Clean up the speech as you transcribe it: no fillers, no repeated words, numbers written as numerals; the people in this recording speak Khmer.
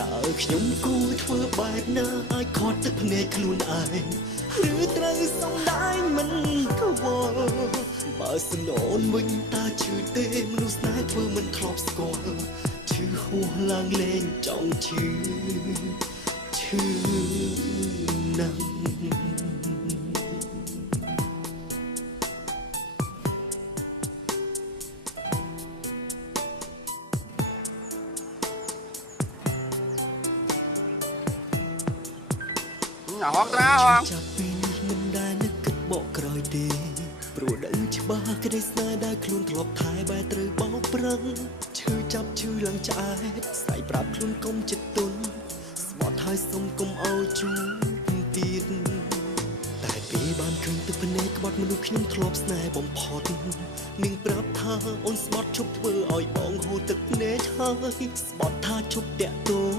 តើខ្ញុំគួរធ្វើបែបណាឲ្យខត់ទឹកភ្នែកខ្លួនឯងឬត្រូវសំដែងមិនខ្វល់បើសំណូនវិញតើឈឺទេមនុស្សស្នេហ៍ធ្វើមិនធ្លាប់ស្គាល់ឈឺហួសឡើងលេងចង់ឈឺណាស់ហងត្រាហងចាប់ពីនេះមិនដែលនឹកគិតបកក្រោយទេព្រោះដឹងច្បាស់ក្តីស្នេហ៍ដែលខ្លួនធ្លាប់ថែបែរត្រូវបោកប្រឹងឈឺចាប់ឈឺឡើងឆ្អែតស្អែកប្រាប់ខ្លួនកុំចិត្តទុនស្បត់ហើយសុំកុំឲ្យជួបទៀតតែពេលបានឃើញទឹកភ្នែកក្បត់មនុស្សខ្ញុំធ្លាប់ស្នេហ៍បំផុតនាងប្រាប់ថាអូនស្បត់ឈប់ធ្វើឲ្យបងហូរទឹកភ្នែកហើយស្បត់ថាឈប់តាក់ទង